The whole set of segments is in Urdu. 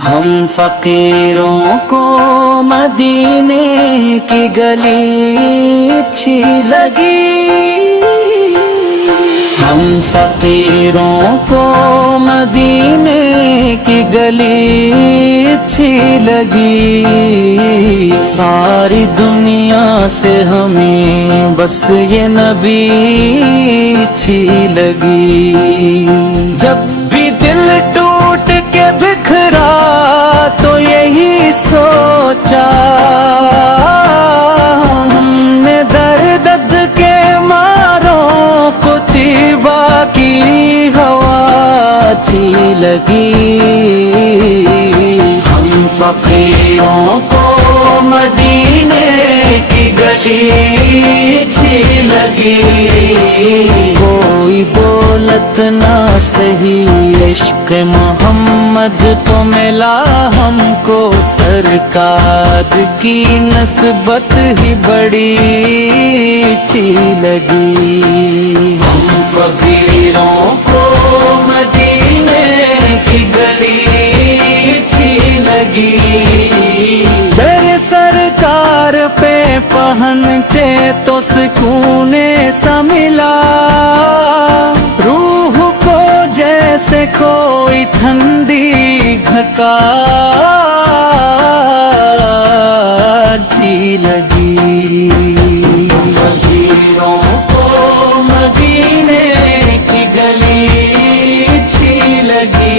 ہم فقیروں کو مدینے کی گلی اچھی لگی، ہم فقیروں کو مدینے کی گلی اچھی لگی، ساری دنیا سے ہمیں بس یہ نبی اچھی لگی۔ جب بھی دل ٹوٹ کے بکھرا تو یہی سوچا، ہم نے درد کے ماروں کو طیبہ کی ہوا اچھی لگی، ہم فقیروں کو مدینے کی گلی اچھی لگی، کوئی دولت نہ سہی عشق محمد کو ملا، ہم کو سرکار کی نسبت ہی بڑی اچھی لگی، ہم فقیروں کو مدینے کی گلی اچھی لگی، میرے سرکار پہ پہنچے تو سکون سا ملا، روح کو جیسے کوئی ٹھنڈی گھٹا اچھی لگی، فقیروں کو مدینے کی گلی اچھی لگی،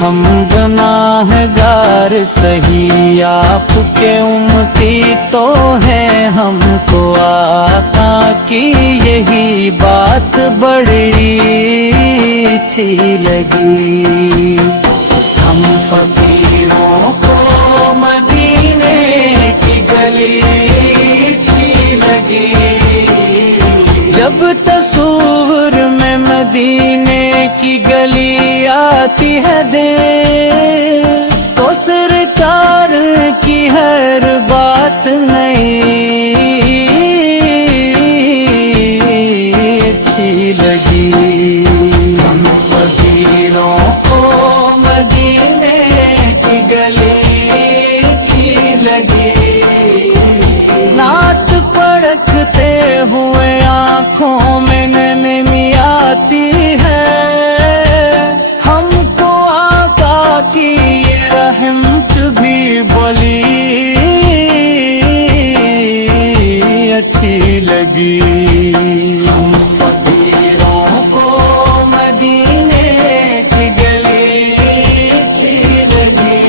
ہم گناہگار سہی آپ کے امتی تو ہیں، ہم کو آقا کی یہی بات بڑی اچھی لگی، ہم فقیروں کو مدینے کی گلی اچھی لگی، جب تصور میں مدینے کی گلی آتی ہے دیر تو سرکار کی ہر بات نئی اچھی لگی، ہم فقیروں کو مدینے کی گلی اچھی لگی، نعت پڑھتے ہوئے آنکھوں میں نمی آتی ہے، ہم کو آقا کی یہ رحمت بھی بڑی اچھی لگی، ہم فقیروں کو مدینے کی گلی اچھی لگی،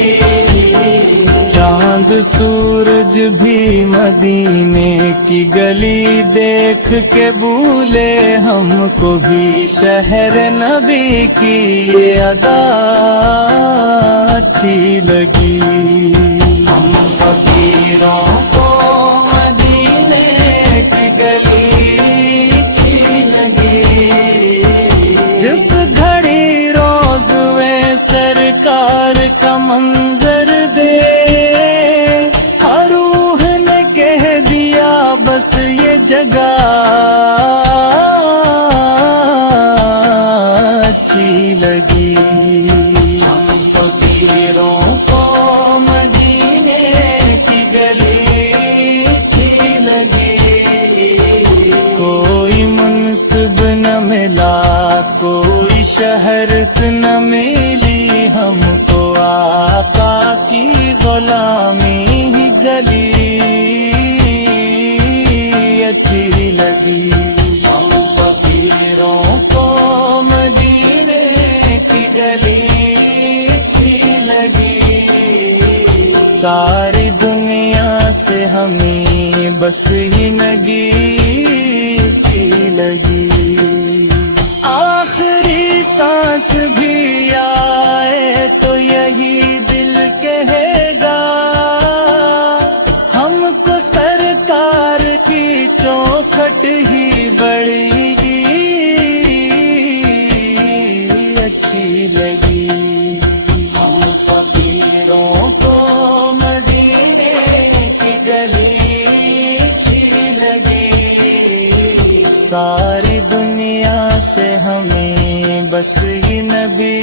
چاند سورج بھی مدینے کی گلی دیکھ کے بھولے، ہم کو بھی شہر نبی کی یہ ادا اچھی لگی، ہم فقیروں کو مدینے کی گلی اچھی لگی، جس گھڑی روزوے سرکار کا منظر دے، ہر روح نے کہہ دیا بس یہ جگہ اچھی لگی، ہم فقیروں کو مدینے کی گلی اچھی لگی، کوئی منصب نہ ملا کوئی شہرت نہ ملی، ہم کو آقا کی غلامی ہی گلی اچھی لگی، ہم فقیروں کو مدینے کی گلی اچھی لگی، ساری دنیا سے ہمیں بس ہی نگی اچھی لگی، آخری سانس بھی آئے تو یہی دل کہے گا، ہم کو سرکار کی چوکھٹ ہی بڑی اچھی لگی، ہم فقیروں کو مدینے کی گلی اچھی لگی، ساری دنیا سے ہمیں بس یہ نبی